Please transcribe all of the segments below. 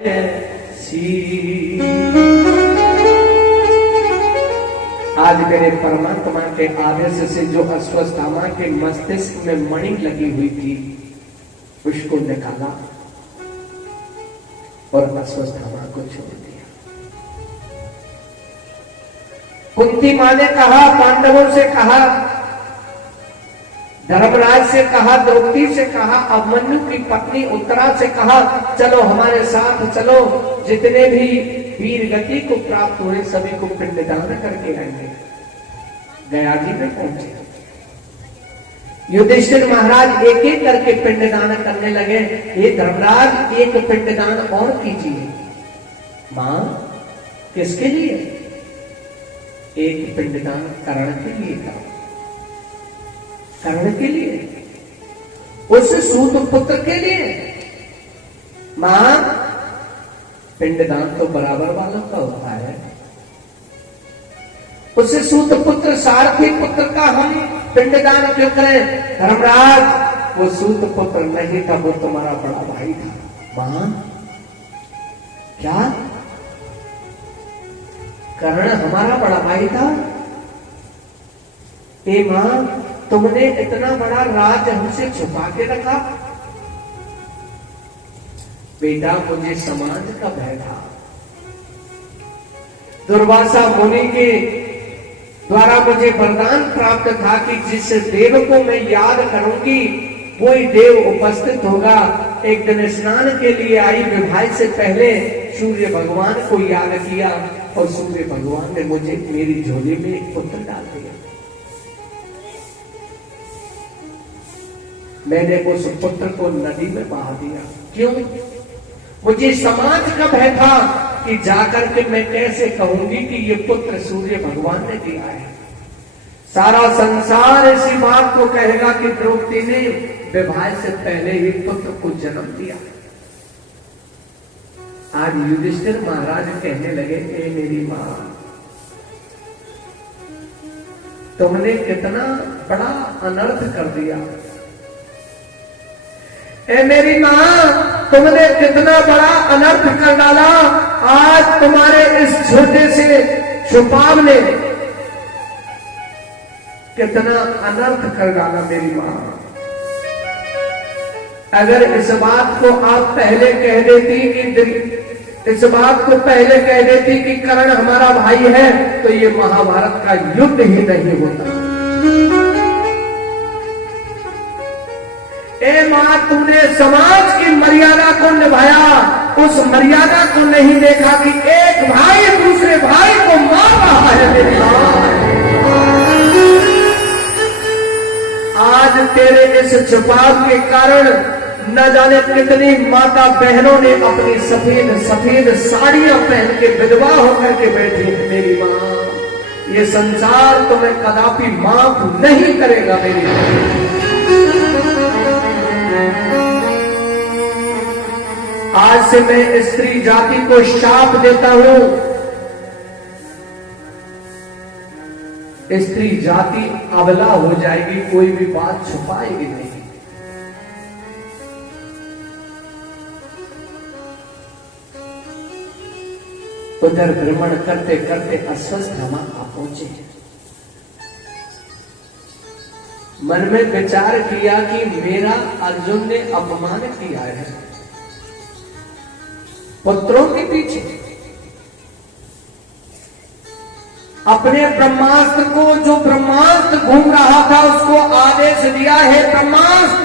आज मेरे परमात्मा के आदेश से जो अश्वत्थामा के मस्तिष्क में मणि लगी हुई थी उसको निकाला और अश्वत्थामा को छोड़ दिया। कुंती मां ने कहा, पांडवों से कहा, धर्मराज से कहा, द्रौपदी से कहा, अभिमन्यु की पत्नी उत्तरा से कहा, चलो हमारे साथ चलो, जितने भी वीर गति को प्राप्त हुए सभी को पिंडदान करके आएंगे। गया जी में पहुंचे। युधिष्ठिर महाराज एक एक करके पिंडदान करने लगे। हे धर्मराज, एक पिंडदान और कीजिए। मां, किसके लिए? एक पिंडदान कर्ण के लिए था। कर्ण के लिए, उस सूत पुत्र के लिए। मां, पिंडदान तो बराबर वालों का होता है। उस सूत पुत्र सारथी पुत्र का हम पिंडदान क्यों करें? धर्मराज, वो सूत पुत्र नहीं था, वो तुम्हारा बड़ा भाई था। मां, क्या कर्ण हमारा बड़ा भाई था? ए मां, तुमने इतना बड़ा राज हमसे छुपा के रखा? बेटा, मुझे समाज का भय था। दुर्वासा मुनि के द्वारा मुझे वरदान प्राप्त था कि जिस देव को मैं याद करूंगी वही देव उपस्थित होगा। एक दिन स्नान के लिए आई, विवाह से पहले सूर्य भगवान को याद किया और सूर्य भगवान ने मुझे मेरी झोली में एक पुत्र डाल दिया। मैंने उस पुत्र को नदी में बहा दिया। क्यों? मुझे समाज का भय था कि जाकर के मैं कैसे कहूंगी कि ये पुत्र सूर्य भगवान ने दिया है। सारा संसार इसी बात को कहेगा कि द्रौपदी ने विवाह से पहले ही पुत्र को जन्म दिया। आज युधिष्ठिर महाराज कहने लगे, ए मेरी मां, तुमने कितना बड़ा अनर्थ कर दिया। ए मेरी मां, तुमने कितना बड़ा अनर्थ कर डाला। आज तुम्हारे इस छोटे से छुपाव ने कितना अनर्थ कर डाला मेरी मां। अगर इस बात को आप पहले कह देती कि इस बात को पहले कह देती कि कर्ण हमारा भाई है, तो ये महाभारत का युद्ध ही नहीं होता। ए मां, तुमने समाज की मर्यादा को निभाया, उस मर्यादा को नहीं देखा कि एक भाई दूसरे भाई को मार रहा है। मेरी मां, आज तेरे इस छुपाव के कारण न जाने कितनी माता बहनों ने अपनी सफेद सफेद साड़ियां पहन के विधवा होकर के बैठी। मेरी मां, ये संसार तुम्हें कदापि माफ नहीं करेगा। मेरी मां, आज से मैं स्त्री जाति को शाप देता हूं। स्त्री जाति अबला हो जाएगी, कोई भी बात छुपाएगी नहीं। उधर भ्रमण करते करते अश्वत्थामा आ पहुंचे। मन में विचार किया कि मेरा अर्जुन ने अपमान किया है पुत्रों के पीछे। अपने ब्रह्मास्त्र को, जो ब्रह्मास्त्र घूम रहा था, उसको आदेश दिया है ब्रह्मास्त्र।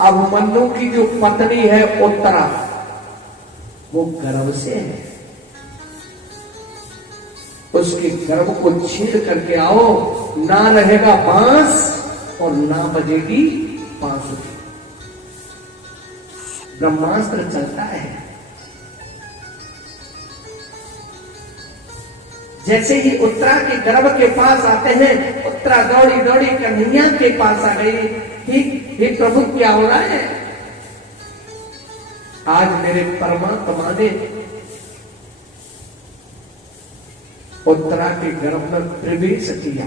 अभिमन्यु की जो पत्नी है उत्तरा, वो गर्भ से है, उसके गर्भ को छीन करके आओ। ना रहेगा बांस और ना बजेगी बांसुरी। ब्रह्मास्त्र चलता है। जैसे ही उत्तरा के गर्भ के पास आते हैं, उत्तरा दौड़ी दौड़ी कन्हैया के पास आ गई। हे प्रभु, क्या हो रहा है? आज मेरे परमात्मा ने उत्तरा के गर्भ में प्रवेश किया,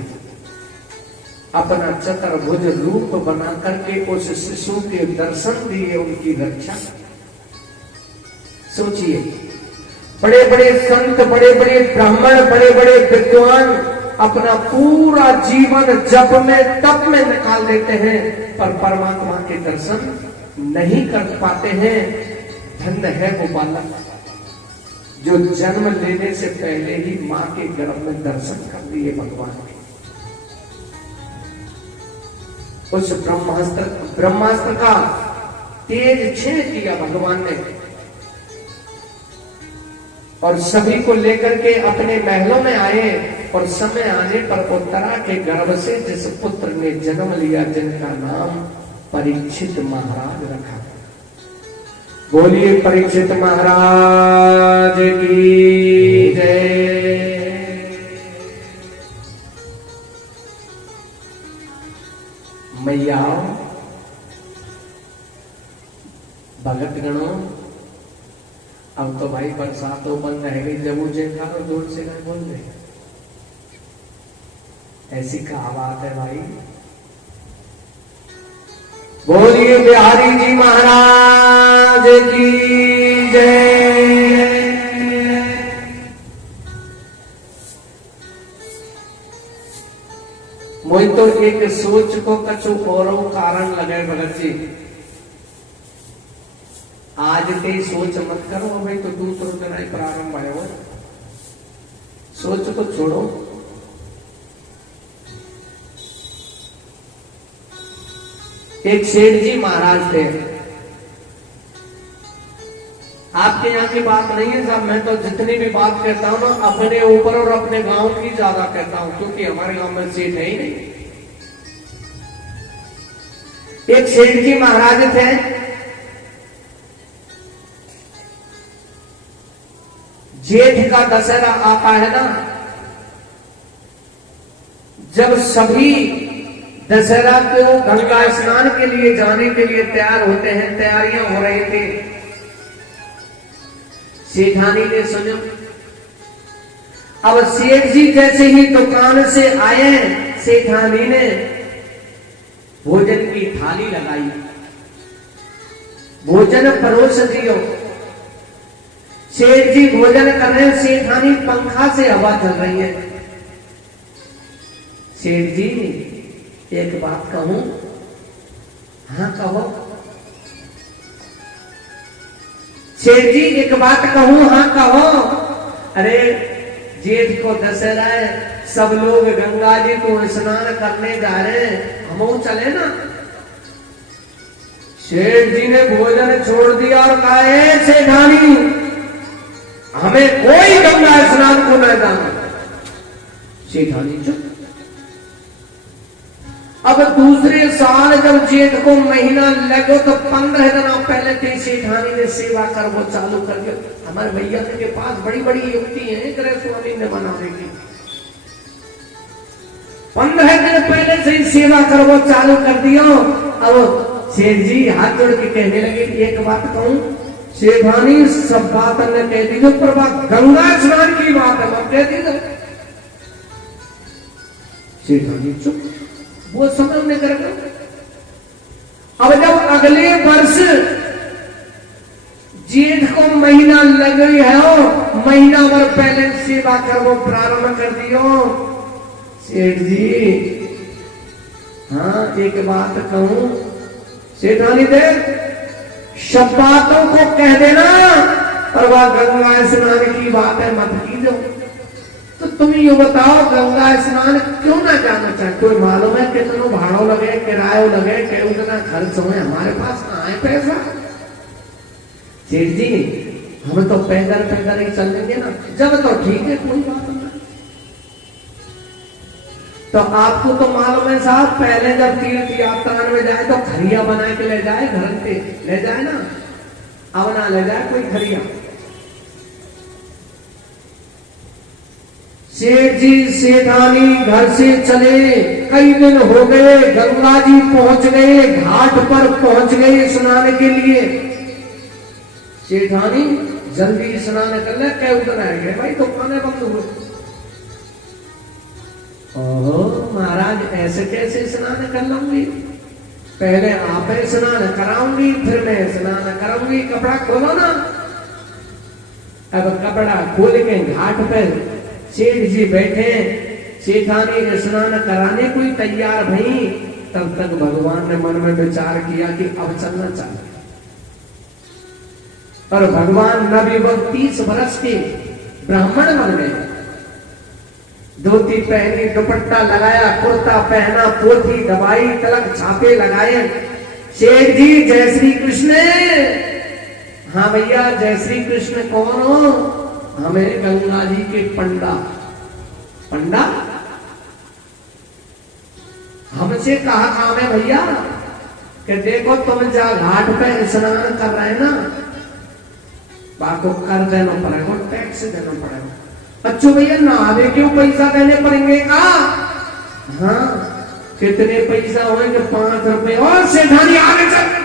अपना चतुर्भुज रूप बना करके उस शिशु के दर्शन दिए, उनकी रक्षा। सोचिए, बड़े बड़े संत, बड़े बड़े ब्राह्मण, बड़े बड़े विद्वान अपना पूरा जीवन जप में, तप में निकाल देते हैं, पर परमात्मा के दर्शन नहीं कर पाते हैं। धन्य है वो बालक जो जन्म लेने से पहले ही मां के गर्भ में दर्शन कर लिए भगवान के। उस ब्रह्मास्त्र का तेज छेद किया भगवान ने, और सभी को लेकर के अपने महलों में आए, और समय आने पर उत्तरा के गर्भ से जिस पुत्र ने जन्म लिया, जिनका नाम परीक्षित महाराज रखा। बोलिए परीक्षित महाराज की जय। मैया भगत गणों, अब तो भाई बरसात तो बंद रहेगी, जब मुझे खाओ जोर से नहीं बोल रहे, ऐसी कहा बात है भाई। बोलिए बिहारी जी महाराज की जय। मुझे तो एक सोच को कछु और कारण लगे भगत जी, आज के सोच मत करो भाई, तो दूसरों दिन ही प्रारंभ आए हो, सोच को छोड़ो। एक सेठ जी महाराज थे, आपके यहाँ की बात नहीं है साहब, मैं तो जितनी भी बात कहता हूँ ना अपने ऊपर और अपने गांव की ज्यादा कहता हूँ, क्योंकि हमारे गांव में सेठ है ही नहीं। एक सेठ जी महाराज थे, जेठ का दशहरा आता है ना, जब सभी दशहरा को गंगा स्नान के लिए जाने के लिए तैयार होते हैं, तैयारियां हो रही थी। सेठानी ने सुना, अब सेठ जी जैसे ही दुकान से आए, सेठानी ने भोजन की थाली लगाई, भोजन परोस दियो। सेठ जी भोजन कर रहे हैं, सेठानी पंखा से हवा चल रही है। सेठ जी एक बात कहूं? हाँ कहो। सेठ जी एक बात कहूं? हाँ कहो। अरे जेठ को दशहरा है, सब लोग गंगा जी को स्नान करने जा रहे हैं, हम चले ना। सेठ जी ने भोजन छोड़ दिया और कहा, सेठानी हमें कोई गंगा स्नान को न जाना। सेठानी चुप। अब दूसरे साल जब जेठ को महीना लगो तो 15 दिन पहले थे सेठानी ने सेवा कर वो चालू कर दिया। हमारे भैया के पास बड़ी बड़ी युक्ति है गृह स्वामी ने बनाने की। 15 दिन पहले से ही सेवा कर वो चालू कर दिया। अब सेठ जी हाथ जोड़ के कहने लगे, एक बात कहूं? सेठानी सब बात ने कह दी, पर बात गंगा स्नान की बात है, मैं कह दी। सेठानी चुप, वो समझने कर। अब जब अगले वर्ष जेठ को महीना लग गई है, महीना भर पहले सेवा कर वो प्रारंभ कर दियो। सेठ जी हाँ एक बात कहूं? सेठानी दे सब बातों को कह देना, पर वह गंगा स्नान की बात है मत कीजो। तो तुम ये बताओ गंगा स्नान क्यों ना जाना चाहे? कोई मालूम है कितना भाड़ो लगे, किरायो लगे, कितना खर्च हो, हमारे पास कहाँ है पैसा? सेठ जी हम तो पैदल पैदल ही चल लेंगे ना, जब तो ठीक है कोई बात नहीं। तो आपको तो मालूम है साहब, पहले जब तीर्थ यात्रा में जाए तो खरिया बना के ले जाए, घर पे ले जाए ना, अब ना ले जाए कोई खरिया। सेठ जी सेठानी घर से चले, कई दिन हो गए, गंगा जी पहुंच गए, घाट पर पहुंच गए स्नान के लिए। सेठानी जल्दी स्नान कर ले, क्या उतना है भाई तो खाने बंद हुए। ओहो महाराज ऐसे कैसे स्नान कर लूंगी? पहले आप स्नान कराऊंगी, फिर मैं स्नान कराऊंगी। कपड़ा खोलो ना। अब कपड़ा खोल के घाट पर सेठ जी बैठे, सेठानी स्नान कराने कोई तैयार भई, तब तक भगवान ने मन में विचार किया कि अब चलना चाहिए। और भगवान नबी वक्त 30 वर्ष के ब्राह्मण बन गए। धोती पहनी, दुपट्टा लगाया, कुर्ता पहना, पोथी दबाई, तिलक छापे लगाए। शेठ जी जय श्री कृष्ण। हाँ भैया जय श्री कृष्ण। कौन हो? हमें गंगा जी के पंडा। पंडा? हमसे कहा काम है भैया कि देखो तुम जा घाट पे स्नान कर रहे ना, बाको कर देना पड़ेगा, टैक्स देना पड़ेगा। अच्छा भैया नहावे क्यों पैसा देने पड़ेंगे? का हाँ कितने पैसा होंगे? 5 रुपए। और सेठानी आगे चल।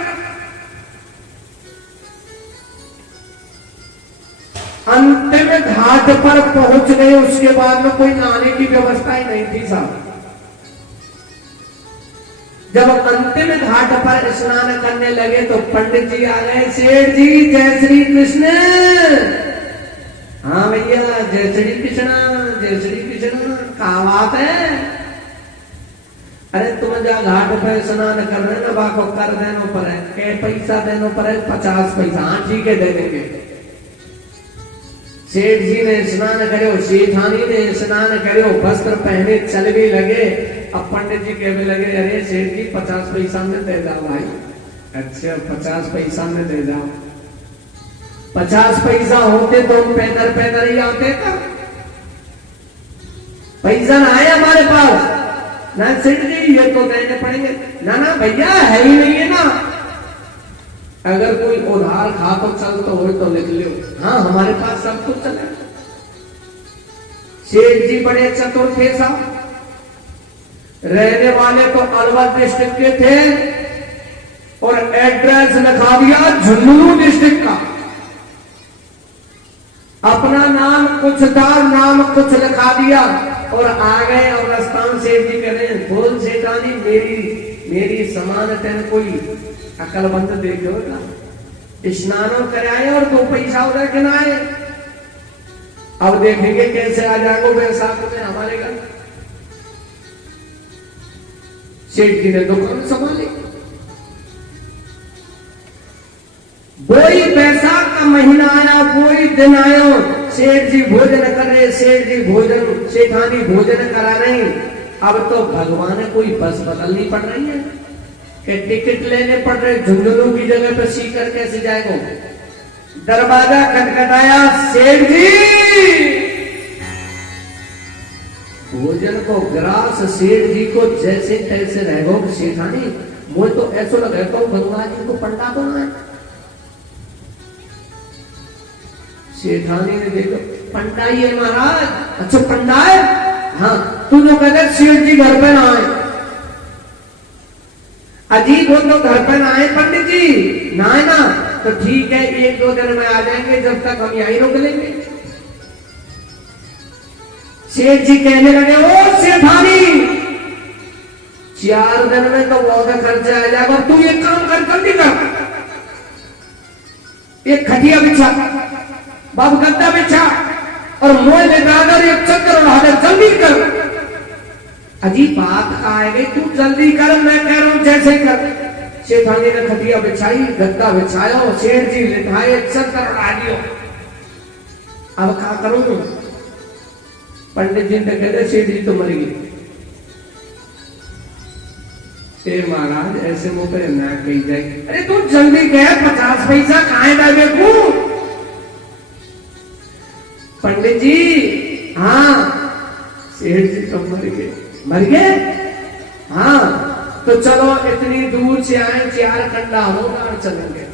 अंतिम घाट पर पहुंच गए, उसके बाद में कोई नहाने की व्यवस्था ही नहीं थी साहब। जब अंतिम घाट पर स्नान करने लगे तो पंडित जी आ गए। सेठ जी जय श्री कृष्ण। हाँ भैया जय श्री कृष्ण, जय श्री कृष्ण। क्या बात है? अरे तुम जा घाट पर स्नान कर रहे ना, बाको कर देना पड़े। क्या पैसा देना पड़े? 50 पैसा। हाँ ठीक है दे देंगे। सेठ जी ने स्नान करो, सेठानी ने स्नान करो, वस्त्र पहने चल भी लगे। अब पंडित जी कहने लगे अरे सेठ जी 50 पैसा में दे जाओ भाई। अच्छा 50 पैसा में दे जाओ। 50 पैसा होते तो हम पैदल पैदल ही आते का। पैसा ना है हमारे पास ना सेठ जी, ये तो देने पड़ेंगे। ना ना भैया है ही नहीं है ना। अगर कोई उधार खा तो चल तो हो तो लिख लो। हाँ हमारे पास सब कुछ चला। सेठ जी बड़े चतुर थे साहब। रहने वाले तो अलवर डिस्ट्रिक्ट के थे और एड्रेस लिखा दिया झुंझुनू डिस्ट्रिक्ट का। अपना नाम कुछ था, नाम कुछ लिखा दिया और आ गए। और रस्तान सेठ जी कह रहे हैं बोल सेठानी मेरी समान तेन कोई अकलबंद देखो ना। स्नानों कराए और 2 पैसा उधर गिनाए। अब देखेंगे कैसे आ जाएगा बैसाख में हमारे घर। सेठ जी ने दुकान संभाली। वही बैसाख का महीना आया, वही दिन आयो। सेठ जी भोजन कर रहे, सेठ जी भोजन, सेठानी भोजन करा रही। अब तो भगवान कोई बस बदलनी पड़ रही है कि टिकट लेने पड़ रहे। झुंझुनू की जगह पर सीकर कैसे जाएगा? दरवाजा खटखटाया। सेठ जी भोजन को ग्रास। सेठ जी को जैसे तैसे रहेगो। सेठानी मुझे तो ऐसा लगे तो गंगा जी को पंडा बनाए। सेठानी ने देखो पंडा ही है महाराज। अच्छा पंडा है? हाँ तू जो कहते सेठ जी घर पे ना आए। अजीब हो तो घर पे ना आए पंडित जी। ना है ना तो ठीक है 1-2 दिन में आ जाएंगे, जब तक हम यहीं रुक लेंगे। सेठ जी कहने लगे ओ सेठानी 4 दिन में तो बहुत खर्चा आ जाएगा। तू एक काम कर, जल्दी कर। एक खटिया बिछा, बाबू गद्दा बिछा और मोह लगाकर एक चक्कर उड़ा दे, जल्दी कर। अजीब बात आ गई, तू जल्दी कर, मैं कह रहा हूं जैसे कर। सेठानी ने खटिया बिछाई, गद्दा बिछाया, सेठ जी लिटाए, चक्कर उड़ा दियो। अब क्या करूं? पंडित जी ने कहते सेठ जी तो मर गई। महाराज ऐसे मुंह पे ना कही जाए। अरे तू जल्दी कह, 50 पैसा कहां डाले को? पंडित जी हाँ सेठ जी तो मर गए। मर गए? हाँ तो चलो इतनी दूर से आए, 4 कंडा होगा चलेंगे।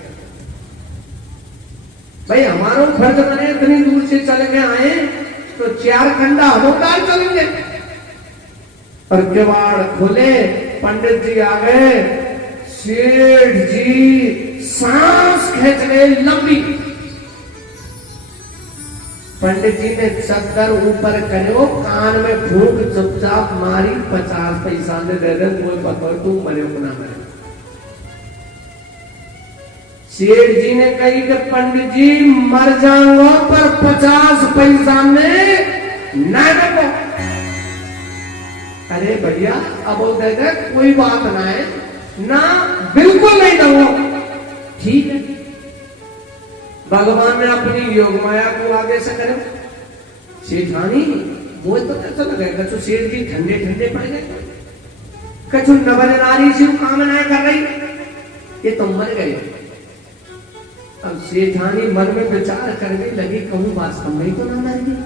भाई हमारा फर्ज बने, इतनी दूर से चल के आए तो 4 कंडा होगा चलेंगे। और किवाड़ खुले, पंडित जी आ गए। सेठ जी सांस खींच गए लंबी। पंडित जी ने चक्कर ऊपर करो, कान में फूंक चुपचाप मारी। 50 पैसा ने दे दे, कोई पता तू मरे ना मरे। सेठ जी ने कही कि पंडित जी मर जाऊंगा पर 50 पैसा में ना दो। अरे भैया अब वो दे दे, कोई बात ना है ना, बिल्कुल नहीं दूंगा। ठीक है, भगवान ने अपनी योग माया को आगे से करे। सेठानी वो तो कैसा लगेगा, तो सेठ जी ठंडे ठंडे पड़ गए, कछु नवर नारी से कामनाएं कर रही, ये तो मर गए। अब सेठानी मन में विचार करने लगी, कहूं वास्तव में तो ना मर गई।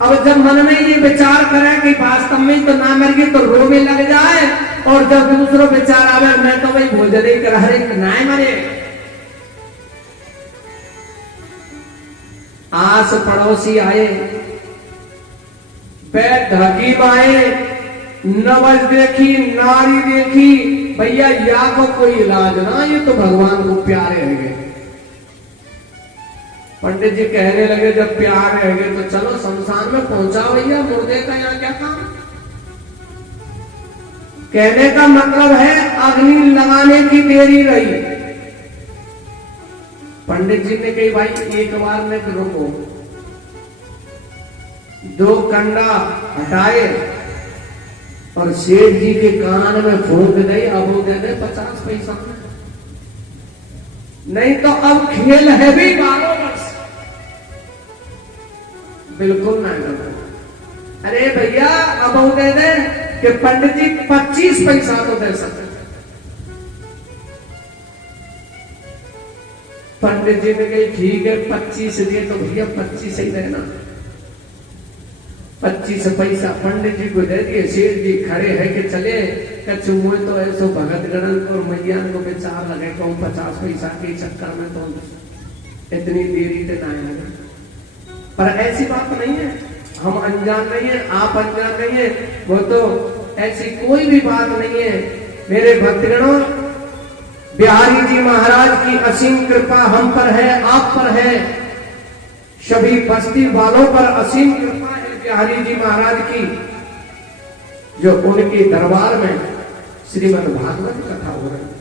अब जब मन में ये विचार करे कि वास्तव में तो ना मर गई, तो रोने लग जाए, और जब दूसरा विचार आवे मैं तो वही भोजन ही करा रही ना मरे। आस पड़ोसी आए, बैठ हकीम आए, नवज देखी, नारी देखी, भैया या को कोई इलाज ना, ये तो भगवान को प्यारे रह गए। पंडित जी कहने लगे जब प्यार रह गए तो चलो शमशान में पहुंचाओ भैया, मुर्दे का यहाँ क्या काम। कहने का मतलब है अग्नि लगाने की देरी रही। पंडित जी ने कही भाई एक बार में रुको, 2 कंडा हटाए और सेठ जी के कान में फूंक दे, अब वो दे दे 50 पैसा, नहीं तो अब खेल है भी 12 वर्ष, बिल्कुल ना करो। अरे भैया अब वो दे दे कि पंडित जी 25 पैसा तो दे सकते। पंडित जी ने कही ठीक है 25 दिए तो भैया 25 ही देना। 25 पैसा पंडित जी को दे दिए। सेठ जी खड़े है कि चले, कछु मुझे तो ऐसो भगत गणन और मैया को विचार लगे, कहूं 50 पैसा के चक्कर में तो इतनी देरी से ना लगे। पर ऐसी बात नहीं है, हम अनजान नहीं है, आप अनजान नहीं है, वो तो ऐसी कोई भी बात नहीं है। मेरे भक्तगणों, बिहारी जी महाराज की असीम कृपा हम पर है, आप पर है, सभी बस्ती वालों पर असीम कृपा है बिहारी जी महाराज की, जो उनके दरबार में श्रीमद् भागवत कथा हो रही।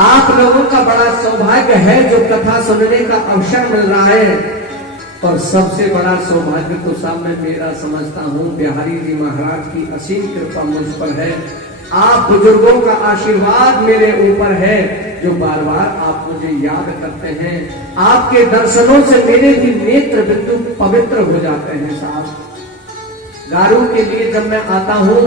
आप लोगों का बड़ा सौभाग्य है जो कथा सुनने का अवसर मिल रहा है, और सबसे बड़ा सौभाग्य तो साहब मैं मेरा समझता हूं बिहारी जी महाराज की असीम कृपा मुझ पर है। आप बुजुर्गों का आशीर्वाद मेरे ऊपर है, जो बार बार आप मुझे याद करते हैं। आपके दर्शनों से मेरे भी नेत्र बिंदु पवित्र हो जाते हैं साहब। गारू के लिए जब मैं आता हूं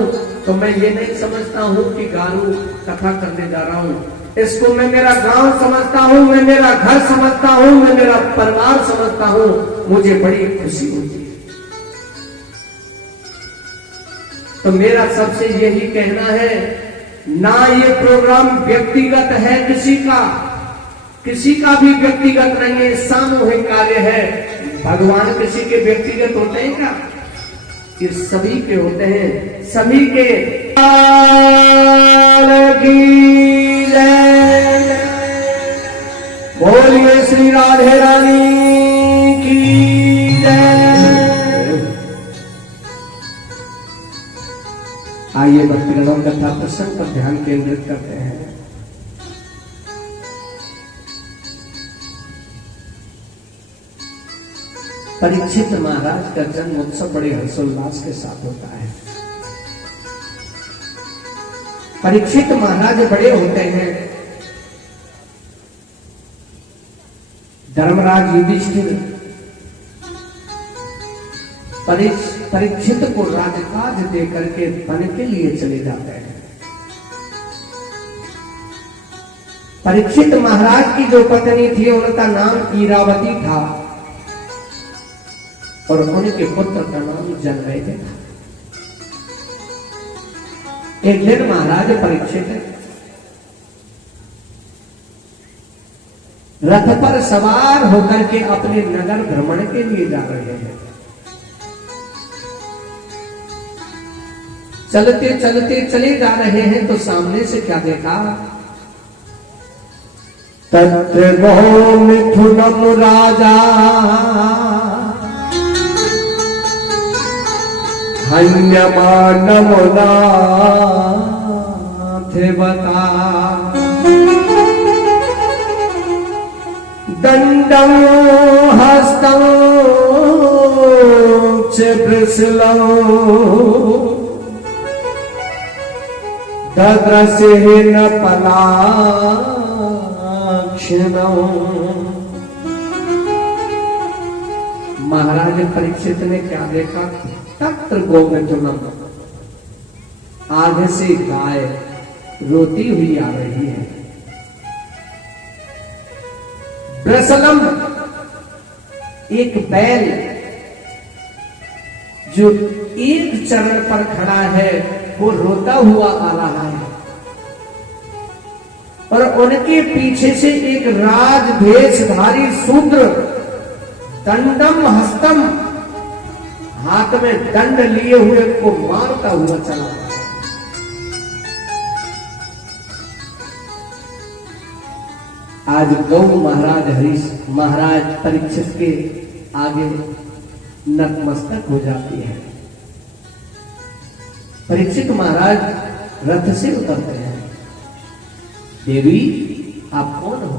तो मैं ये नहीं समझता हूं कि गारू कथा करने जा रहा हूं, इसको मैं मेरा गांव समझता हूं, मैं मेरा घर समझता हूं, मैं मेरा परिवार समझता हूं। मुझे बड़ी खुशी होती है। तो मेरा सबसे यही कहना है, ना ये प्रोग्राम व्यक्तिगत है किसी का भी व्यक्तिगत नहीं है, सामूहिक कार्य है। भगवान किसी के व्यक्तिगत होते हैं क्या? ये सभी के होते हैं, सभी के। बोलिए श्री राधे रानी की जय। आइए भक्तगणों कथा प्रसंग पर ध्यान केंद्रित करते हैं। परीक्षित महाराज का जन्म उत्सव बड़े हर्षोल्लास के साथ होता है। परीक्षित महाराज बड़े होते हैं। धर्मराज युधिष्ठिर परीक्षित को राजकाज देकर के वन के लिए चले जाते हैं। परीक्षित महाराज की जो पत्नी थी उनका नाम ईरावती था, और उनके पुत्र का नाम जनमेजय था। एक दिन महाराज परीक्षित रथ पर सवार होकर के अपने नगर भ्रमण के लिए जा रहे हैं। चलते चलते चले जा रहे हैं तो सामने से क्या देखा? तत्र मिथुनम राजा हन्यमानमुना थे बता दंडं हस्तं च वृषलं ददृशेन पलाक्षिणं। महाराज परीक्षित ने क्या देखा? तत्र गोविंदनम, आगे से गाय रोती हुई आ रही है। वृषलम, एक बैल जो एक चरण पर खड़ा है वो रोता हुआ आ रहा है, और उनके पीछे से एक राजभेषधारी शूद्र दंडम हस्तम, हाथ में दंड लिए हुए को मारता हुआ चला। आज गौ महाराज परीक्षित के आगे नतमस्तक हो जाती है। परीक्षित महाराज रथ से उतरते हैं। देवी, आप कौन हो?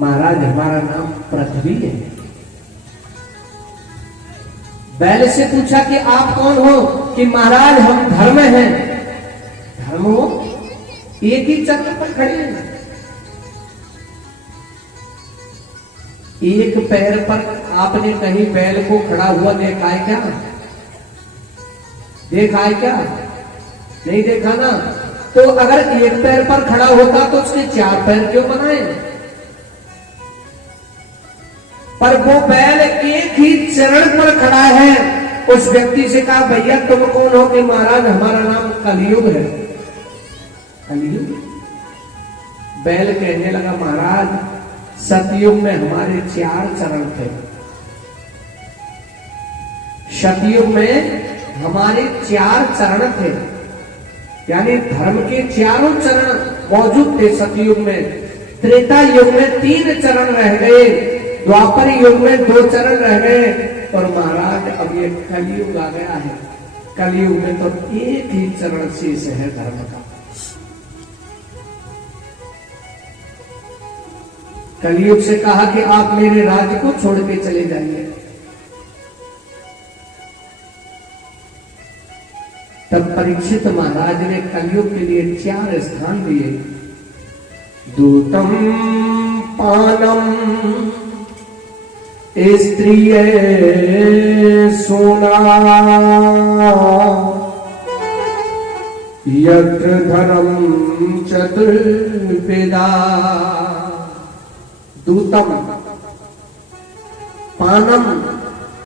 महाराज, हमारा नाम पृथ्वी है। बैल से पूछा कि आप कौन हो? कि महाराज, हम धर्म हैं। धर्म हो? एक ही चक्र पर खड़े हैं। एक पैर पर आपने कहीं बैल को खड़ा हुआ देखा है क्या? देखा है क्या? नहीं देखा ना। तो अगर एक पैर पर खड़ा होता तो उसने चार पैर क्यों बनाए? पर वो बैल एक ही चरण पर खड़ा है। उस व्यक्ति से कहा, भैया तुम कौन हो? कि महाराज, हमारा नाम कलयुग है। कलयुग? बैल कहने लगा, महाराज, सतयुग में हमारे 4 चरण थे। सतयुग में हमारे 4 चरण थे, यानी धर्म के 4 चरण मौजूद थे सतयुग में। त्रेता युग में 3 चरण रह गए, द्वापर युग में 2 चरण रह गए, और महाराज अब ये कलयुग आ गया है। कलयुग में तो एक ही चरण शेष है धर्म का। कलयुग से कहा कि आप मेरे राज्य को छोड़ के चले जाइए। तब परीक्षित महाराज ने कलयुग के लिए 4 स्थान दिए। दूतम पानम स्त्रिय सोना यत्र धर्म चतुर्वेदा। दूतम, पानम